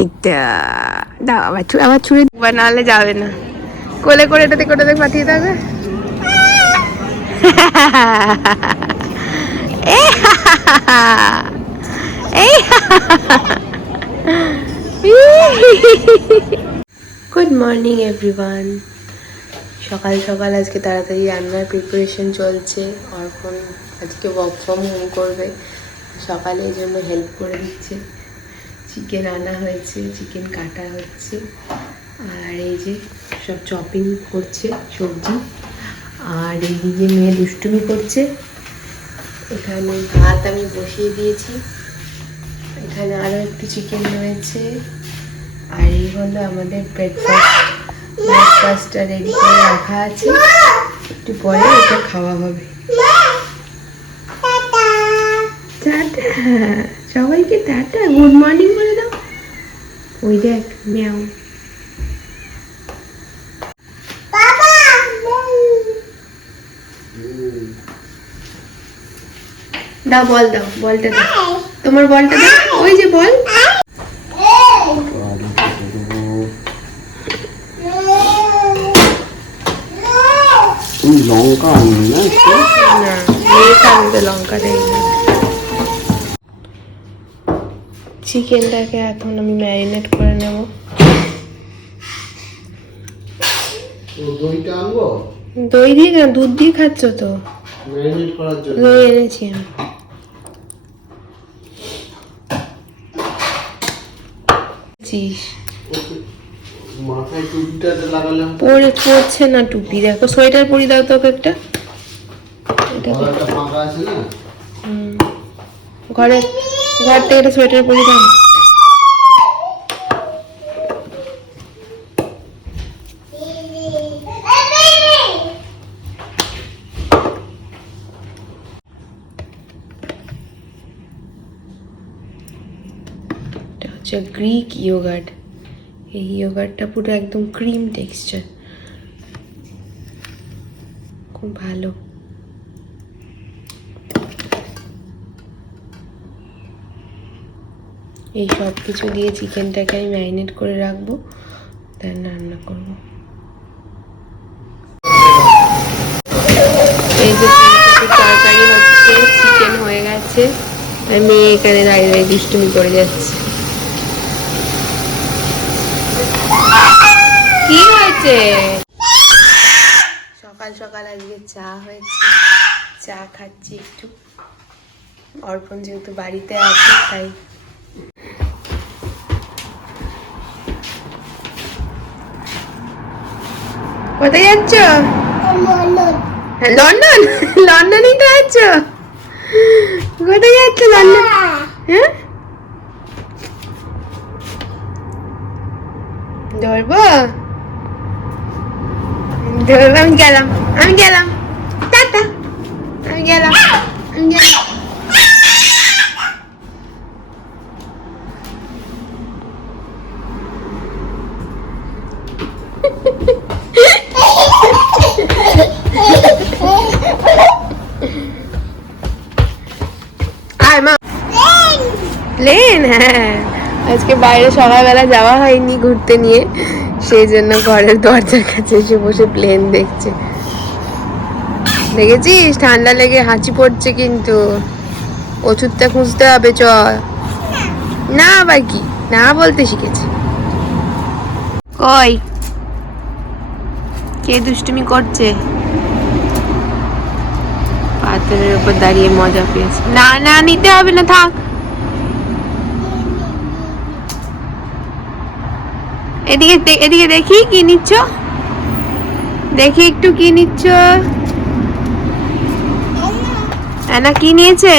এইটা। দাও আবার আবার ছুঁড়ে দিবা নাহলে যাবে না। কোলে করে এটাতে কোটাতে পাঠিয়ে দেবে। গুড মর্নিং এভরিওয়ান সকাল সকাল আজকে তাড়াতাড়ি রান্নার প্রিপারেশন চলছে। অর্পণ আজকে ওয়ার্ক ফ্রম হোম করবে। সকালে এই জন্য হেল্প করে দিচ্ছে। চিকেন আনা হয়েছে, চিকেন কাটা হচ্ছে। আর এই যে সব চপিং করছে সবজি। আর এইদিকে মেয়ে দুষ্টুমি করছে। এখানে ভাত আমি বসিয়ে দিয়েছি। এখানে আরও একটু চিকেন রয়েছে। আর এই হলো আমাদের ব্রেকফাস্ট ব্রেকফাস্টটা রেডি করে রাখা আছে। একটু পরে এটা খাওয়া হবে। সবাইকে টাটা। গুড মর্নিং ওই দেখ ম্যাও দাও বল দাও বলটা দাও তোমার বলটা দাও। ওই যে বল। তুমি লঙ্কা আনবি না? একটু? না মেয়েকে আমি তো লঙ্কা দেই না চিকেনটাকে এখন আমি ম্যারিনেট করে নেব। দই দিয়ে দুধ দিয়ে খাচ্ছ তো? দই এনেছি আমি। পরে পড়ছে না টুপি। দেখো সোয়েটার পরি দাও তো ওকে একটা। ঘরে ঘর থেকে একটা সোয়েটার পরি দাও এটা হচ্ছে গ্রিক ইয়োগার্ট এই ইয়োগার্টটা পুরো একদম ক্রিম টেক্সচার খুব ভালো এই সব কিছু দিয়ে চিকেনটাকে আমি ম্যারিনেট করে রাখব দেন রান্না করব। এই যে তরকারি হচ্ছে, চিকেন হয়ে গেছে। আর মেয়ে এখানে দাঁড়িয়ে দাঁড়িয়ে দুষ্টুমি করে যাচ্ছে। কি হয়েছে? সকাল সকাল আজকে চা হয়েছে। চা খাচ্ছি একটু। অর্পণ যেহেতু বাড়িতে আছে, তাই কোথায় যাচ্ছ? লন্ডন। লন্ডনই তো যাচ্ছ কোথায় যাচ্ছ লন্ডন? হ্যাঁ? ধরবো? ধরবো, আমি গেলাম আমি গেলাম। টাটা। আমি গেলাম আমি গেলাম। আয় প্লেন হ্যাঁ আজকে বাইরে সকালবেলা যাওয়া হয়নি ঘুরতে নিয়ে, সেই জন্য ঘরের দরজার কাছে এসে বসে প্লেন দেখছে। দেখেছিস? ঠান্ডা লেগে হাঁচি পড়ছে কিন্তু। ওষুধটা খুঁজতে হবে চ না আবার কি? না বলতে শিখেছি। কই? কে দুষ্টুমি করছে? পাথরের উপর দাঁড়িয়ে মজা পেয়েছে। না না, নিতে হবে না, থাক। এদিকে এদিকে দেখি কি নিচ্ছ। দেখি একটু কি নিচ্ছ। অ্যানা কি নিয়েছে?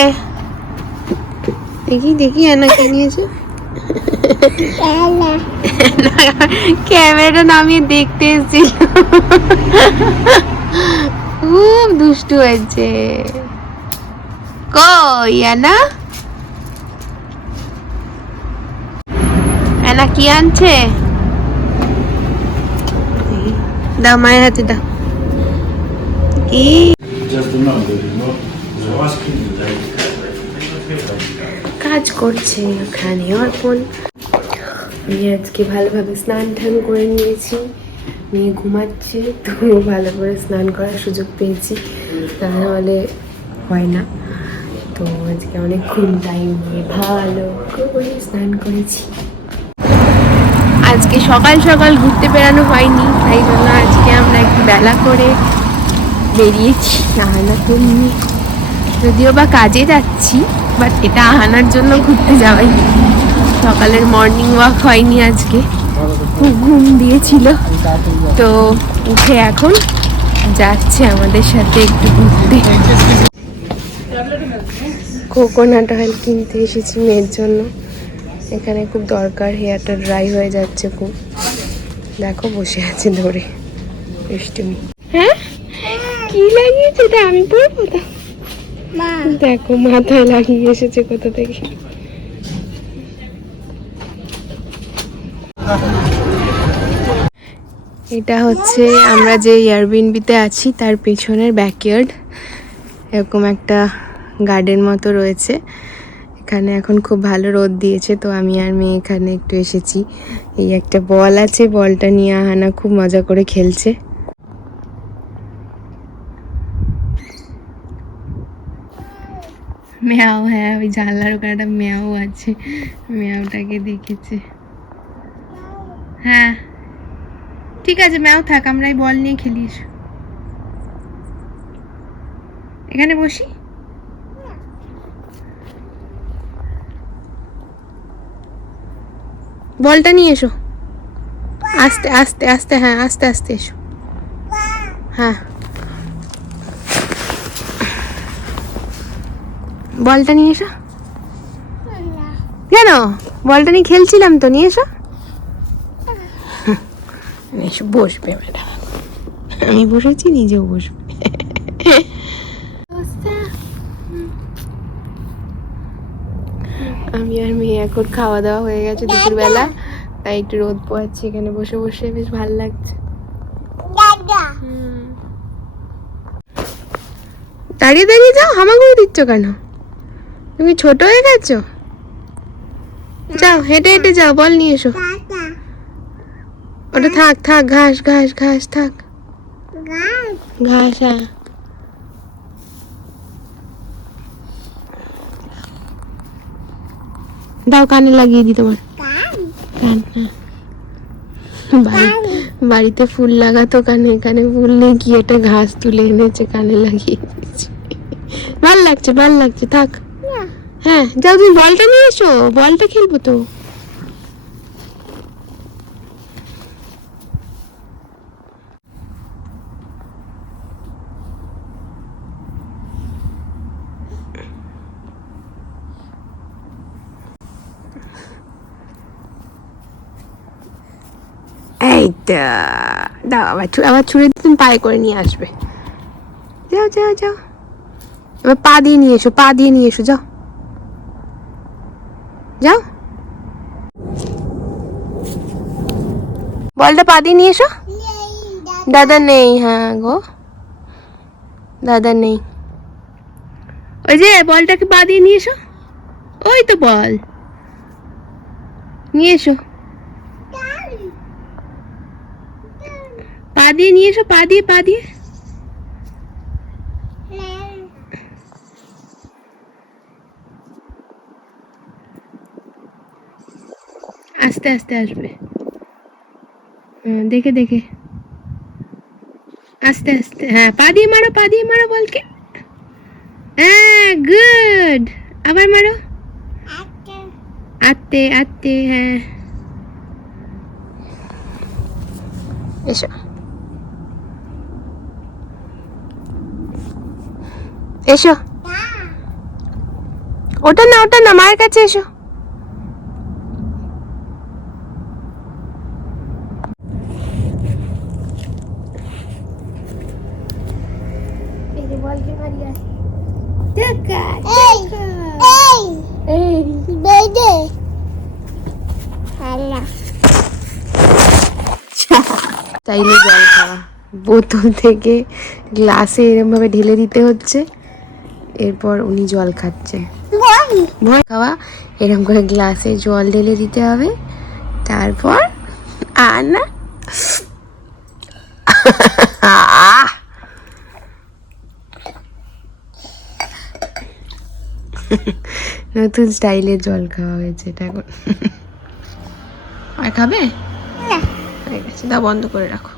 দেখি দেখি অ্যানা কি নিয়েছে। ক্যামেরাটা নামিয়ে দেখতে এসেছিল। খুব দুষ্টু হয়েছে। কই অ্যানা? অ্যানা কি আনছে? দাও, মায়ের হাতে দাও। কি. কাজ করছে ওখানে অর্পণ। আমি আজকে ভালোভাবে স্নান টান করে নিয়েছি। মেয়ে ঘুমাচ্ছে, তো ভালো করে স্নান করার সুযোগ পেয়েছি। তা নাহলে হয় না। তো আজকে অনেকক্ষণ টাইম নিয়ে ভালো করে স্নান করেছি। আজকে সকাল সকাল ঘুরতে বেরানো হয়নি, তাই জন্য আজকে আমরা একটু বেলা করে বেরিয়েছি আহানাকে নিয়ে যদিও বা কাজে যাচ্ছি বাট এটা আহানার জন্য ঘুরতে যাওয়াই। সকালের মর্নিং ওয়াক হয়নি আজকে, খুব ঘুম দিয়েছিল। তো উঠে এখন যাচ্ছে আমাদের সাথে একটু ঘুরতে। কোকোনাট অয়েল কিনতে এসেছি মেয়ের জন্য। এখানে খুব দরকার হেয়ারটা ড্রাই হয়ে যাচ্ছে খুব। দেখো বসে আছে ধরে দুষ্টুমি হ্যাঁ? কি লাগিয়েছে এটা? আমি পড়ব তো। দেখো মাথায় লাগিয়ে এসেছে কোথা থেকে। এটা হচ্ছে আমরা যে এয়ারবিনবিতে আছি তার পেছনের ব্যাকইয়ার্ড এরকম একটা গার্ডেন মতো রয়েছে। এখানে এখন খুব ভালো রোদ দিয়েছে, তো আমি আর মেয়ে এখানে একটু এসেছি। এই একটা বল আছে, বলটা নিয়ে আহানা খুব মজা করে খেলছে। ম্যাও হ্যাঁ ওই জানলার ওখানে একটা ম্যাও আছে। ম্যাওটাকে দেখেছে। হ্যাঁ। ঠিক আছে, ম্যাও থাক আমরা এই বল নিয়ে খেলিস। এখানে বসি? বলটা নিয়ে এসো। আস্তে আস্তে আস্তে হ্যাঁ আস্তে আস্তে এসো। হ্যাঁ। বলটা নিয়ে এসো। কেন? বলটা নিয়ে খেলছিলাম তো, নিয়ে এসো। এসো, বসবে, ম্যাডাম। আমি বসেছি, নিজেও বসবে। আমি আর মেয়ে এখন খাওয়া দাওয়া হয়ে গেছে দুপুরবেলা তাই একটু রোদ পোয়াচ্ছি এখানে বসে বসে বেশ ভালো লাগছে। দাঁড়িয়ে দাঁড়িয়ে যাও হামাগুড়ি দিচ্ছ কেন? তুমি ছোট হয়ে গেছো? যাও হেঁটে হেঁটে যাও বল নিয়ে এসো। ওটা থাক থাক ঘাস ঘাস ঘাস থাক। ঘাস হ্যাঁ। দাও কানে লাগিয়ে দি তোমার। কান। হ্যাঁ। বাড়িতে ফুল লাগাতো কানে কানে ফুল নেই কি একটা ঘাস তুলে এনেছে কানে লাগিয়ে দিয়েছে। ভালো লাগছে ভালো লাগছে থাক। হ্যাঁ যাও তুমি বলটা নিয়ে এসো বলটা খেলব তো এইটা দাও, আবার আবার ছুঁড়ে তুমি পায়ে করে নিয়ে আসবে। যাও যাও যাও। এবার পা দিয়ে নিয়ে এসো, পা দিয়ে নিয়ে এসো, যাও। যাও। বলটা পা দিয়ে নিয়ে এসো। দাদা নেই হ্যাঁ গো। দাদা নেই। ওই যে, বলটাকে পা দিয়ে নিয়ে এসো। ওই তো বল। নিয়ে এসো পা দিয়ে নিয়ে এসো পা দিয়ে পা দিয়ে আস্তে আস্তে আসবে। দেখে দেখে। আস্তে আস্তে হ্যাঁ পা দিয়ে মারো পা দিয়ে মারো বলকে। হ্যাঁ গুড। আবার মারো। আত্তে আত্তে হ্যাঁ। এসো। এসো। ওটা না ওটা না মায়ের কাছে এসো। চাইলে জল খাওয়া। বোতল থেকে গ্লাসে এরকম ভাবে ঢেলে দিতে হচ্ছে। এরপর উনি জল খাচ্ছে। ভয় খাওয়া এরকম করে গ্লাসে জল ঢেলে দিতে হবে। তারপর আর না। নতুন স্টাইলের জল খাওয়া হয়েছে এটা এখন। আর খাবে? দা বন্ধ করে রাখো।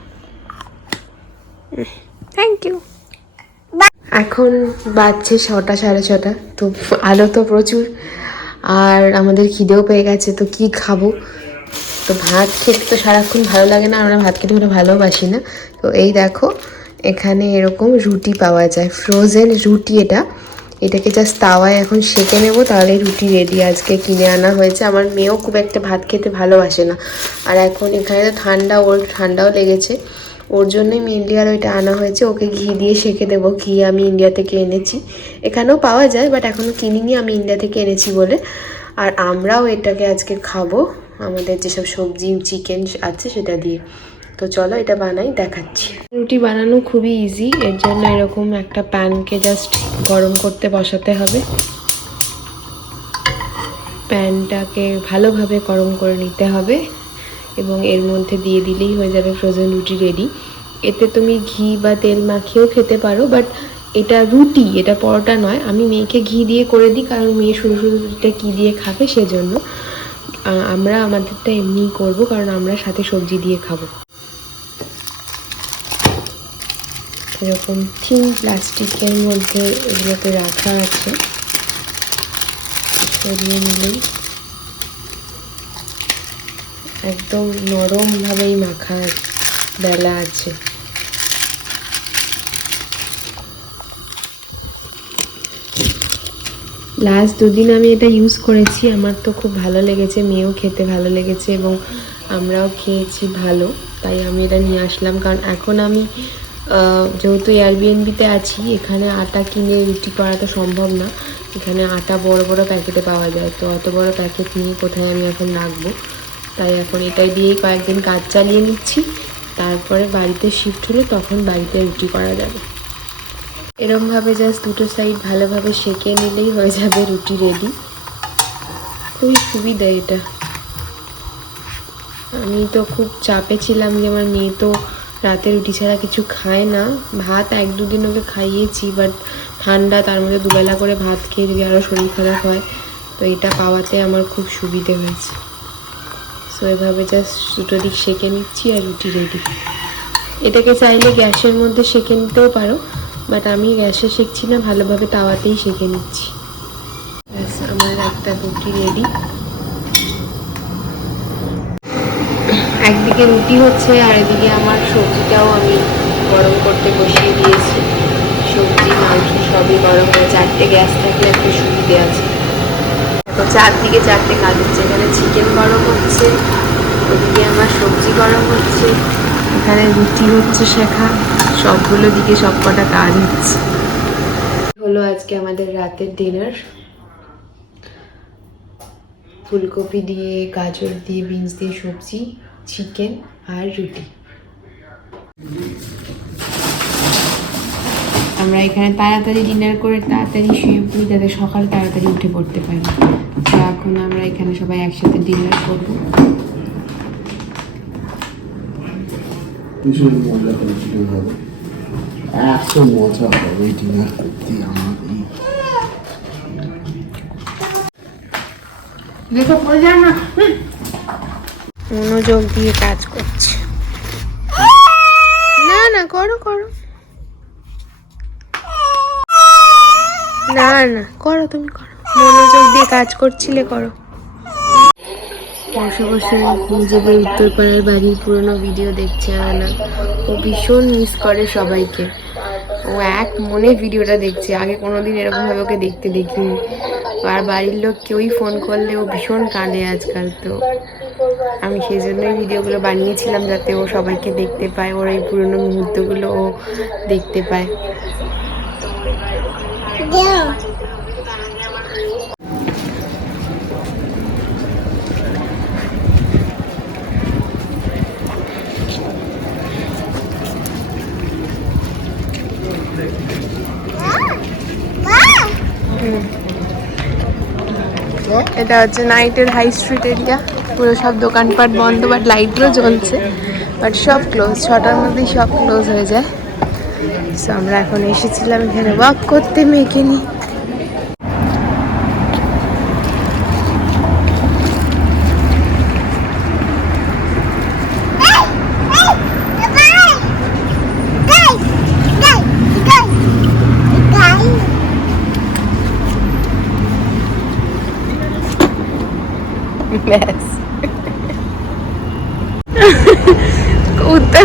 থ্যাংক ইউ এখন বাজছে ছটা, সাড়ে ছটা। তো আলো তো প্রচুর। আর আমাদের খিদেও পেয়ে গেছে, তো কি খাব? তো ভাত খেতে তো সারাক্ষণ ভালো লাগে না আমরা ভাত খেতে ভালোবাসি না। তো এই দেখো, এখানে এরকম রুটি পাওয়া যায় ফ্রোজেন রুটি এটা। এটাকে জাস্ট তাওয়ায় এখন সেঁকে নেব, তাহলে রুটি রেডি আজকে কিনে আনা হয়েছে। আমার মেয়েও খুব একটা ভাত খেতে ভালোবাসে না। আর এখন এখানে তো ঠান্ডা ওর ঠান্ডাও লেগেছে। ওর জন্যই আর ওইটা আনা হয়েছে। ওকে ঘি দিয়ে সেঁকে দেবো। ঘি আমি ইন্ডিয়া থেকে এনেছি। এখানেও পাওয়া যায় বাট এখনও কিনিনি। আমি ইন্ডিয়া থেকে এনেছি বলে। আর আমরাও এটাকে আজকে খাব। আমাদের যেসব সবজি চিকেন আছে সেটা দিয়ে। তো চলো এটা বানাই, দেখাচ্ছি। রুটি বানানো খুবই ইজি এর জন্য এরকম একটা প্যানকে জাস্ট গরম করতে বসাতে হবে। প্যানটাকে ভালোভাবে গরম করে নিতে হবে। এবং এর মধ্যে দিয়ে দিলেই হয়ে যাবে ফ্রোজেন রুটি রেডি এতে তুমি ঘি বা তেল মাখিয়েও খেতে পারো বাট এটা রুটি, এটা পরোটা নয়। আমি মেয়েকে ঘি দিয়ে করে দিই, কারণ মেয়ে শুধু শুধু রুটিটা কী দিয়ে খাবে সেজন্য। আমরা আমাদেরটা এমনিই করব, কারণ আমরা সাথে সবজি দিয়ে খাব। এরকম থিন প্লাস্টিকের মধ্যে এগুলোকে রাখা আছে। সরিয়ে নিলেই একদম নরমভাবেই মাখা বেলা আছে। লাস্ট দুদিন আমি এটা ইউজ করেছি, আমার তো খুব ভালো লেগেছে, মেয়েও খেতে ভালো লেগেছে এবং আমরাও খেয়েছি ভালো, তাই আমি এটা নিয়ে আসলাম। কারণ এখন আমি যেহেতু এয়ারবিএনবিতে আছি, এখানে আটা কিনে রুটি করা তো সম্ভব না। এখানে আটা বড় বড় প্যাকেটে পাওয়া যায়, তো অত বড় প্যাকেট নিয়ে কোথায় আমি এখন রাখব? তাই এখন এটাই দিয়েই কয়েকদিন কাজ চালিয়ে নিচ্ছি। তারপরে বাড়িতে শিফট হলে তখন বাড়িতে রুটি করা যাবে। এরমভাবে জাস্ট দুটো সাইড ভালোভাবে সেঁকে নিলেই হয়ে যাবে রুটি রেডি খুবই সুবিধা এটা। আমি তো খুব চাপে ছিলাম যে আমার মেয়ে তো রাতে রুটি ছাড়া কিছু খায় না। ভাত এক দুদিন ওকে খাইয়েছি বাট ঠান্ডা, তার মধ্যে দুবেলা করে ভাত খেয়ে যদি আরও শরীর খারাপ হয়, তো এটা পাওয়াতে আমার খুব সুবিধে হয়েছে। সো এভাবে জাস্ট দুটো দিক সেঁকে নিচ্ছি আর রুটি রেডি এটাকে চাইলে গ্যাসের মধ্যে সেঁকে নিতেও পারো বাট আমি গ্যাসে সেঁকছি না, ভালোভাবে তাওয়াতেই সেঁকে নিচ্ছি। ব্যাস, আমার একটা রুটি রেডি একদিকে রুটি হচ্ছে আর এদিকে আমার সবজিটাও আমি গরম করতে বসিয়ে দিয়েছি। সবজি, মাংস সবই গরম হয়ে, চারটে গ্যাস থাকলে একটু সুবিধে আছে। তো চারদিকে চারটে কাজ হচ্ছে এখানে চিকেন গরম হচ্ছে, ওদিকে আমার সবজি গরম হচ্ছে। এখানে রুটি হচ্ছে শেখা, সবগুলো দিকে সব কটা কাজ হচ্ছে। হলো আজকে আমাদের রাতের ডিনার ফুলকপি দিয়ে, গাজর দিয়ে বিনস দিয়ে সবজি চিকেন আর রুটি। আমরা এখানে তাড়াতাড়ি ডিনার করে তাড়াতাড়ি শুয়ে পড়ি যাতে সকাল তাড়াতাড়ি উঠে পড়তে পারি। তো এখন আমরা এখানে সবাই একসাথে ডিনার করব। ভীষণ মজা হয়েছিল এত মজা হবে ডিনার করতে আমার। দেখো পড়ে যায় না। মনোযোগ দিয়ে কাজ করছে। না না করো করো। না না। করো তুমি করো। মনোযোগ দিয়ে কাজ করছিলে করো। বসে বসে নিজেদের উত্তরপাড়ার বাড়ির পুরোনো ভিডিও দেখছে আনা ও ভীষণ মিস করে সবাইকে। ও এক মনে ভিডিওটা দেখছে। আগে কোনোদিন এরকমভাবে ওকে দেখতে দেখিনি। আর বাড়ির লোক কেউই ফোন করলে ও ভীষণ কাঁদে আজকাল তো। আমি সেই জন্যই ভিডিওগুলো বানিয়েছিলাম যাতে ও সবাইকে দেখতে পায় ওর এই পুরোনো মুহূর্তগুলো ও দেখতে পায়। এটা হচ্ছে নাইটের হাই স্ট্রিট এরিয়া পুরো সব দোকানপাট বন্ধ বাট লাইটগুলো জ্বলছে বাট সব ক্লোজ ছটার মধ্যেই সব ক্লোজ হয়ে যায়। সো আমরা এখন এসেছিলাম এখানে ওয়াক করতে মেয়েকে নিয়ে।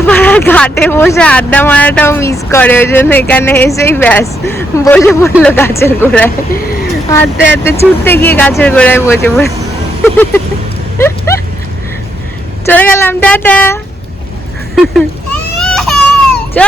উত্তরপাড়ার ঘাটে বসে আড্ডা মারাটাও মিস করে, ওই জন্য এখানে এসেই ব্যাস, বসে পড়ল গাছের গোড়ায়। হাঁটতে হাঁটতে ছুটতে গিয়ে গাছের গোড়ায় বসে পড়ে চলে গেলাম, টাটা। চ।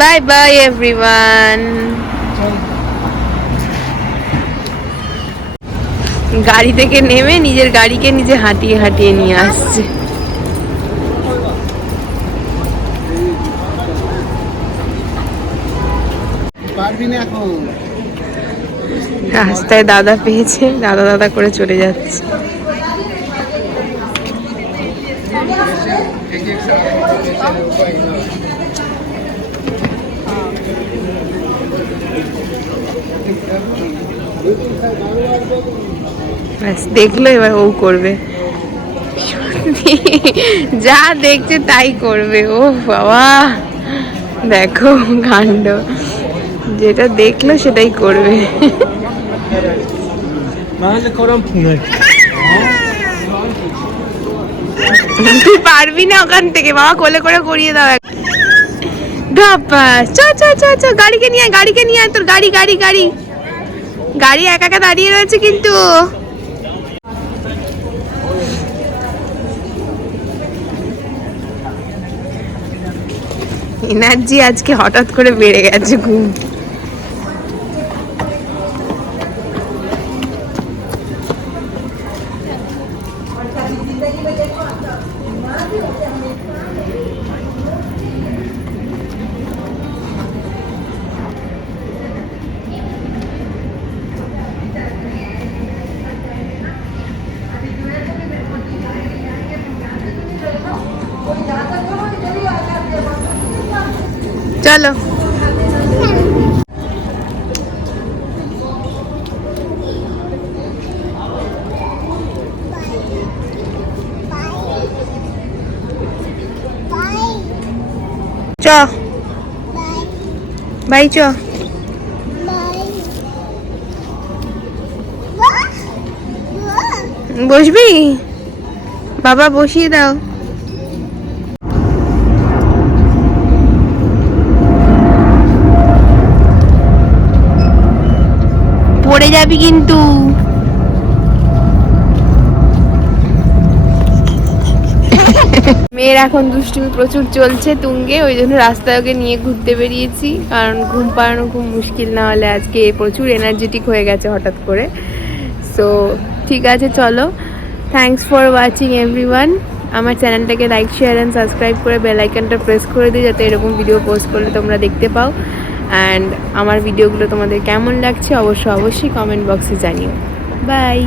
বাই বাই এভরিওয়ান গাড়ি থেকে নেমে নিজের গাড়িকে নিজে হাঁটিয়ে হাঁটিয়ে নিয়ে আসছে। রাস্তায় দাদা পেয়েছে দাদা দাদা করে চলে যাচ্ছে। দেখল এবার ও করবে। যা দেখছে তাই করবে। ও বাবা দেখো কাণ্ড। যেটা দেখল সেটাই করবে। তুই পারবি না ওখান থেকে। বাবা কোলে করে করিয়ে দাও এক- বাবা চ চ চ চ গাড়িকে নিয়ে আয়, গাড়িকে নিয়ে আয় তোর গাড়ি গাড়ি গাড়ি। গাড়ি একা একা দাঁড়িয়ে রয়েছে কিন্তু। এনার্জি আজকে হঠাৎ করে বেড়ে গেছে খুব চলো চ বাই চ বসবি বাবা বসিয়ে দাও যাবি কিন্তু। মেয়ের এখন দুষ্টুমি প্রচুর চলছে তুঙ্গে, ওই জন্য রাস্তায় ওকে নিয়ে ঘুরতে বেরিয়েছি। কারণ ঘুম পাড়ানো খুব মুশকিল, না হলে আজকে প্রচুর এনার্জেটিক হয়ে গেছে হঠাৎ করে। সো ঠিক আছে, চলো। থ্যাংকস ফর ওয়াচিং এভরিওয়ান আমার চ্যানেলটাকে লাইক শেয়ার অ্যান্ড সাবস্ক্রাইব করে বেল আইকনটা প্রেস করে দিই যাতে এরকম ভিডিও পোস্ট করলে তোমরা দেখতে পাও। অ্যান্ড আমার ভিডিওগুলো তোমাদের কেমন লাগছে অবশ্য অবশ্যই কমেন্ট বক্সে জানিও। বাই